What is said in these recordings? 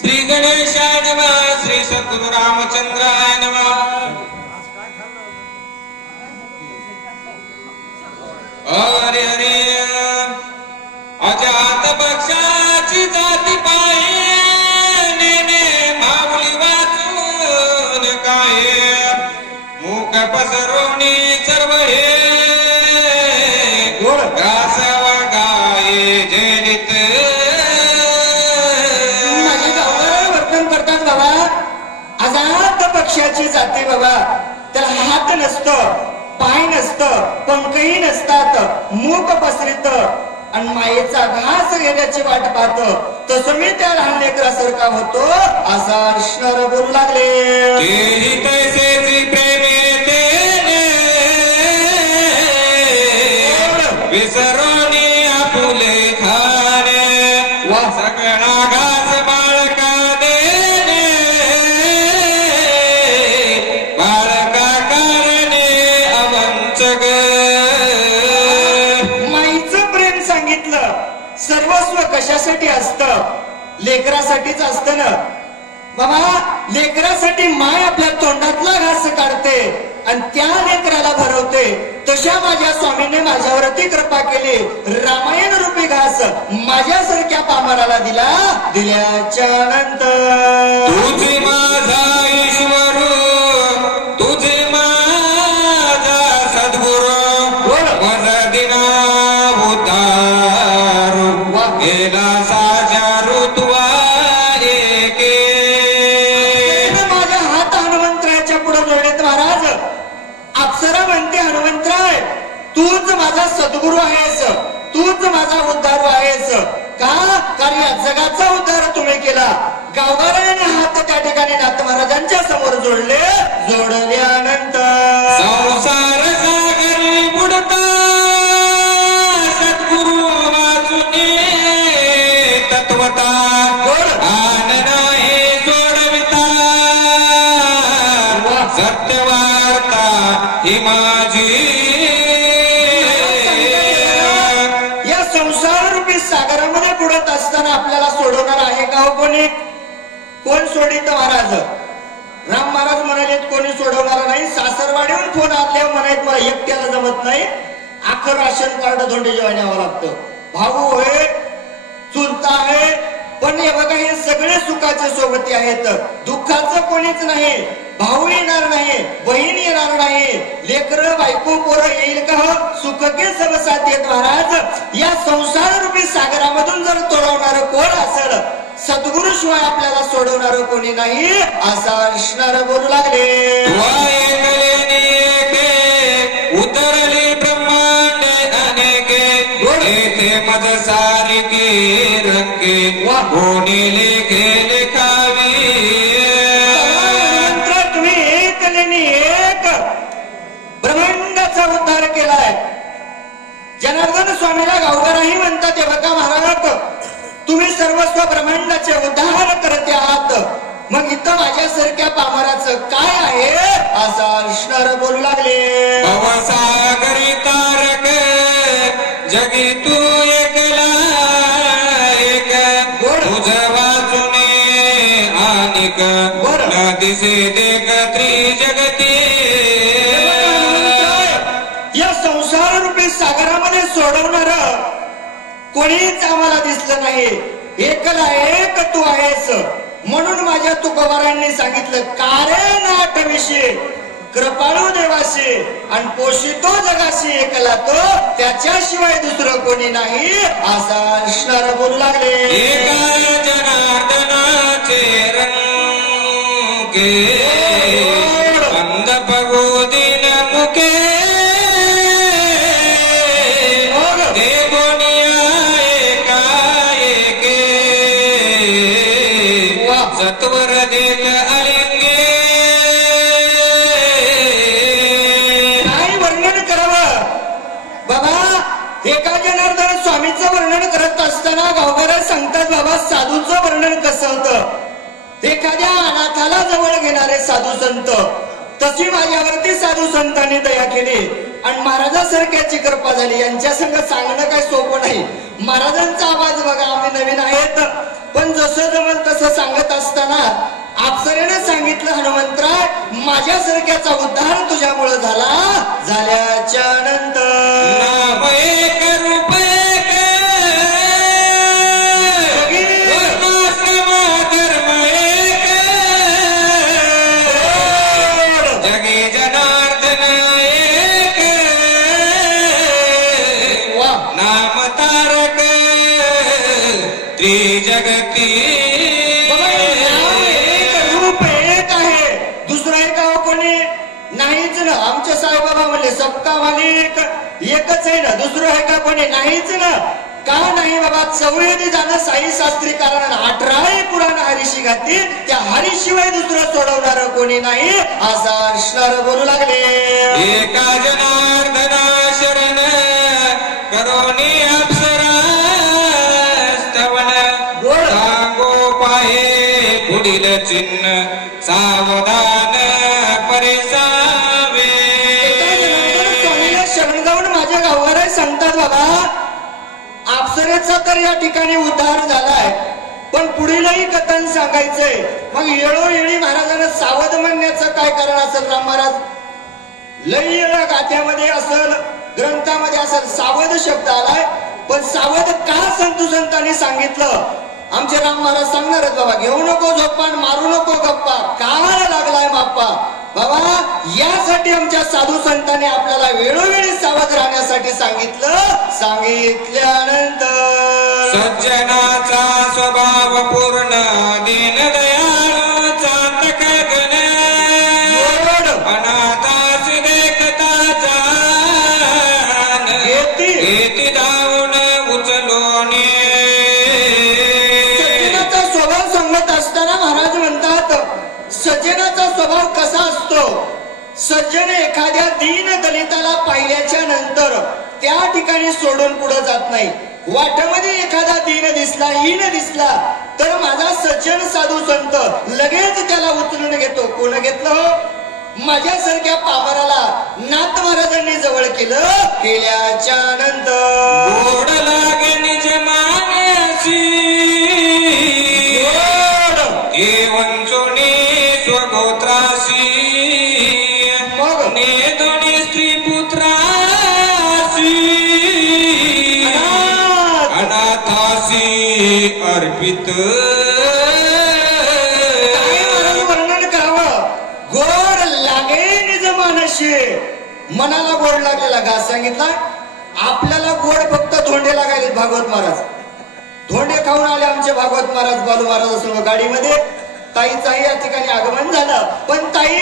श्री गणेशाय नमः, श्री सद्गुरु रामचंद्राय नमः। हरे हरे अजात पक्षाची जाती पाये, नेने माऊली वाचून काय, मूक पसरवणी सर्व हे गोड घासावा गाये जनित। माझी गावकऱ्याला वर्तन करतात बाबा, अजात पक्षाची जाती बाबा, त्याला हात नसतं, पाय नसतं, पंखही नसतात, मूक पसरित आणि मायेचा घास घेण्याची वाट पाहत, तसं मी त्या लहान लेकरासारखा होतो असा अर्शनार बोलू लागले। तेही तैसेची प्रेमे तेने, विसरोनी आपुले खाणे, सगळा घास बाळका देणे, बाळका कारणे अवंचक। माईचं प्रेम सांगितलं, सर्वस्व कशासाठी असतं? लेकरासाठीच असतं ना बाबा। लेकरासाठी माय आपल्या तोंडातला घास काढते आणि त्या लेकराला भरवते। तशा माझ्या स्वामीने माझ्यावरती कृपा केली, रामायण रूपी घास माझ्यासारख्या पामराला दिला। दिल्याच्या नंतर तुझे माझा ईश्वर, तुझे माझा सद्गुरु, मज दिना उतारू, गेला साजा ऋतुवा एके। माझ्या हात हनुमंतरायाच्या पुढे जोडलेत महाराज। अप्सरा म्हणते हनुमंतराय, तूच माझा सद्गुरु आहेस, तूच माझा उद्धारू आहेस। का? कारण या जगाचा उद्धार तुम्ही केला। गावकऱ्याने हात त्या ठिकाणी नाथ महाराजांच्या समोर जोडले। जोडल्यानंतर संसार सागरी बुडता, सद्गुरु वाचुने तत्वता, आनंद हे सोडविता, सत्यवार्ता ही माझी। या संसार रूपी सागरामध्ये बुडत असताना आपल्याला सोडवणार आहे का हो कोणी? कोण सोडित महाराज? राम महाराज म्हणाले कोणी सोडवणार नाही। सासरवाडीहून फोन आल्यावर म्हणायत मला एकट्याला जमत नाही, आखर राशन कार्ड धोंडे जेव्हा न्यावं लागतं। भाऊ आहे, चुलता आहे, पण हे बघा हे सगळे सुखाचे सोबती आहेत, दुःखाचं कोणीच नाही। भाऊ येणार नाही, बहीण येणार नाही, लेकर बायको पोरं येईल का हो? सुख के सब साथ येत महाराज। या संसार रूपी सागरामधून जर तोडवणार कोण असेल, सद्गुरु शिवाय आपल्याला सोडवणार कोणी नाही असा अर्शनार बोलू लागले। उतरले ब्रह्मांड अनेके, येथे मज सारिके रंगे, कोणी लेखे लेखावी। तुम्ही एक लेणी एक ब्रह्मांडाचा उद्धार केलाय। जनार्दन स्वामीला गावकरही म्हणतात, हे बघा महाराज तुम्ही सर्वस्व ब्रह्मांडाचे उद्धार करते आहात, मग इथं माझ्यासारख्या पामराचं काय आहे असा अर्शनार बोलू लागले। भवसागरी तारक जगी तू एकला एक, तुझ वाचुने आनिक न दिसे देख त्रिजगती। या संसार रूपी सागरामध्ये सोडवणार कोणीच आम्हाला दिसलं नाही, एकला एक तू आहेस। म्हणून माझ्या तुकोबारांनी सांगितलं, कारे नाटविशी कृपाळू देवाशी आणि पोषितो जगाशी एकला तो, त्याच्याशिवाय दुसरं कोणी नाही असा अर्शनार बोलू लागले। एका जनार्दनाचे रंगे, अंध पगोदीन मुखे, सत्वर देख अलिंगे। काय वर्णन करावं बाबा? एका जनार्दन स्वामीचं वर्णन करत असताना गावकऱ्या सांगतात, बाबा साधूचं वर्णन कसं होतं? एखाद्या अनाथाला जवळ घेणारे साधू संत, तशी माझ्यावरती साधू संतांनी दया केली आणि महाराजासारख्याची कृपा झाली। यांच्या संग सांगणं काय सोपं नाही। महाराजांचा आवाज बघा, आम्ही नवीन आहेत, पण जसं जमल तसं सांगत असताना अप्सरेनं सांगितलं, हनुमंतराय माझ्यासारख्याचा उद्धार तुझ्यामुळे झाला. झाल्याच्या नंतर नाम एक रूप एक वर्णाश्रम धर्म एक जगी जनार्दन एक वा नाम तारक त्रिजगती रूप एक आहे, दुसरं आहे का हो कोणी? नाहीच ना. आमचे साईबाबा म्हणले सबका मालिक एकच आहे ना, दुसरं आहे का कोणी? नाहीच ना. का नाही बाबा? चौऱ्यादी जाणं साई शास्त्री कारण 18 पुराण हरीशी घातली, त्या हरीशिवाय दुसरं सोडवणार कोणी नाही असा असणार बोलू लागले. एका जनार्दना शरण करोनी अप्सरा स्तवन गोड. सांगो पाहे पुढील चिन्ह सावधान परिसावे. त्याच्यानंतर स्वामीला शरण जाऊन माझ्या गावाला सांगतात, बाबा अप्सरेचा तर या ठिकाणी उद्धार झालाय, पण पुढीलही कथन सांगायचंय. मग वेळोवेळी महाराजांना सावध म्हणण्याचं काय कारण असेल? राम महाराज लई वेळा गाथ्यामध्ये असेल, ग्रंथामध्ये असेल सावध शब्द आलाय, पण सावध का संतू संतांनी सांगितलं? आमचे राम महाराज सांगणारच, बाबा घेऊ नको झोपान, मारू नको गप्पा, काळ लागलाय बाप्पा. बाबा यासाठी आमच्या साधू संतांनी आपल्याला वेळोवेळी सावध राहण्यासाठी सांगितलं. सांगितल्यानंतर सज्जनाचा स्वभाव पूर्ण दीनदयाळू चातक गण अनाथासी देखता जान येती धावून उचलोने. सज्जनाचा स्वभाव सांगत असताना महाराज म्हणतात, सज्जनाचा स्वभाव कसा असतो? सज्जन एखाद्या दीन दलिताला पाहिल्याच्या नंतर त्या ठिकाणी सोडून पुढे जात नाही. वाटामध्ये एखादा दीन दिसला, हीन दिसला तर माझा सज्जन साधू संत लगेच त्याला उचलून घेतो. कोण घेतलं? माझ्यासारख्या पामराला नाथ महाराजांनी जवळ केलं. केल्याच्या नंतर गोड लागे निज मानसी वंचोनी स्वगोत्रासी मग नेदोनी स्त्री पुत्रासी अनाथासी अर्पित. काय महाराज वर्णन करावं? गोड लागे निज मानशी, मनाला गोड लागलेला घास सांगितला. आपल्याला गोड फक्त धोंडे लागायले. भागवत महाराज धोंडे खाऊन आले आमचे भागवत महाराज बालू महाराज असो गाडीमध्ये. ताईचाही या ठिकाणी आगमन झालं, पण ताई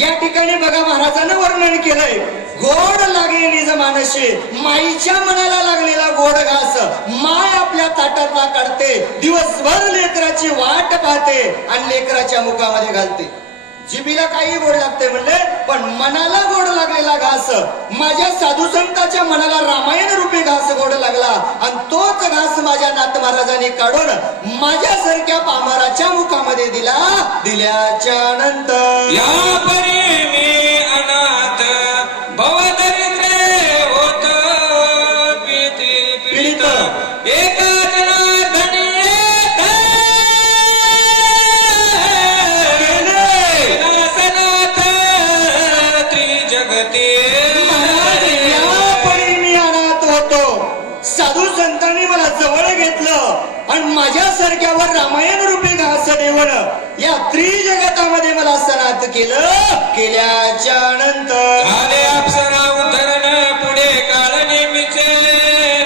या ठिकाणी बघा महाराजांना वर्णन केलंय, गोड लागे निज मानशी, माईच्या मनाला लागलेला गोड घास माय आपल्या ताटातला काढते, दिवसभर लेकराची वाट पाहते आणि लेकराच्या मुखामध्ये घालते. जिभीला काही गोड लागते म्हणले, पण मनाला गोड लागलेला घास माझ्या साधू संतांच्या मनाला रामायण रूपी घास गोड लागला आणि तोच घास माझ्या नाथ महाराजांनी काढून माझ्यासारख्या पामराच्या मुखामध्ये दिला. दिल्याच्या नंतर या परी मी अनाथ भवदरिद्रे होत पीडित एका जनार्दनी विनाशनाथ त्रिजगती. यापरी मी अनाथ होतो, साधू संतांनी मला जवळ घेतलं आणि माझ्यासारख्यावर रामायण रूपी घास देऊन या त्रिजगतामध्ये मला सनात केलं. केल्याच्या नंतर झाले अप्सरा उद्धरण पुढे काळ नेहमीचे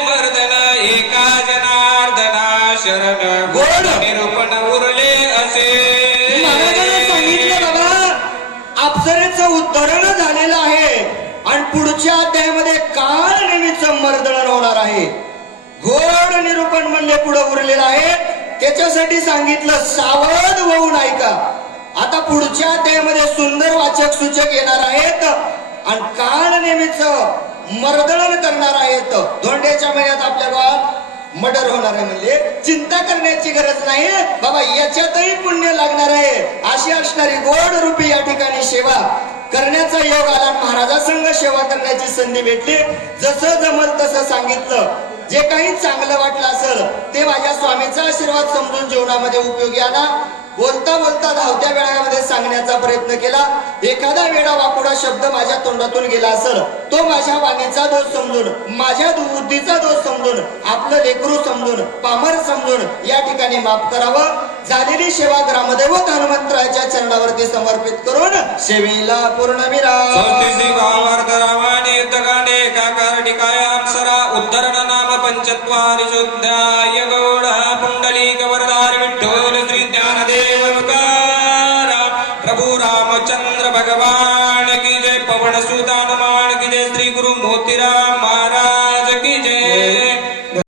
मर्दन एका जनार्दना शरण गोड. निरूपण उरले असे. महाराजांनी सांगितलं, बाबा अप्सरेचं उद्धरण झालेलं आहे आणि पुढच्या अध्यायामध्ये काळ नेहमीचं मर्दन होणार आहे. घोड निरूपण म्हणले पुढे उरलेलं आहे, त्याच्यासाठी सांगितलं सावध होऊन ऐका. आता पुढच्या अध्यायामध्ये सुंदर वाचक सूचक येणार आहेत आणि काळ नेहमीच मर्दन करणार आहेत. धोंड्याच्या महिन्यात आपल्या गावात मर्डर होणार आहे म्हणजे चिंता करण्याची गरज नाही बाबा, याच्यातही पुण्य लागणार आहे. अशी असणारी गोड रूपी या ठिकाणी सेवा करण्याचा योग आला. महाराजा संघ सेवा करण्याची संधी भेटली. जसं जमल तसं सांगितलं. जे काही चांगलं वाटलं असेल ते माझ्या स्वामीचा आशीर्वाद समजून जीवनामध्ये उपयोगी आणा. बोलता बोलता धावत्या वेळामध्ये सांगण्याचा प्रयत्न केला. एखादा वेळा वाकुडा शब्द माझ्या तोंडातून गेला असेल तो माझ्या वाणीचा दोष समजून, माझ्या बुद्धीचा दोष समजून, आपलं लेकरू समजून, पामर समजून या ठिकाणी माफ करावं. झालेली सेवा ग्रामदैवत हनुमंतरायाच्या चरणावरती समर्पित करून सेवेला पूर्ण विराम. स्वस्ति श्री भावार्थ रामायणे युद्धकांडे एकाकार सरा उद्धरण नाम पंचत्वारि शोध्याय गौड पुंडलीक वरदार विठ्ठल श्री ज्ञानदेव तुकाराम प्रभु रामचंद्र भगवान की जय. पवन सुत हनुमान की जय. श्री गुरु मोतीराम महाराज की जय.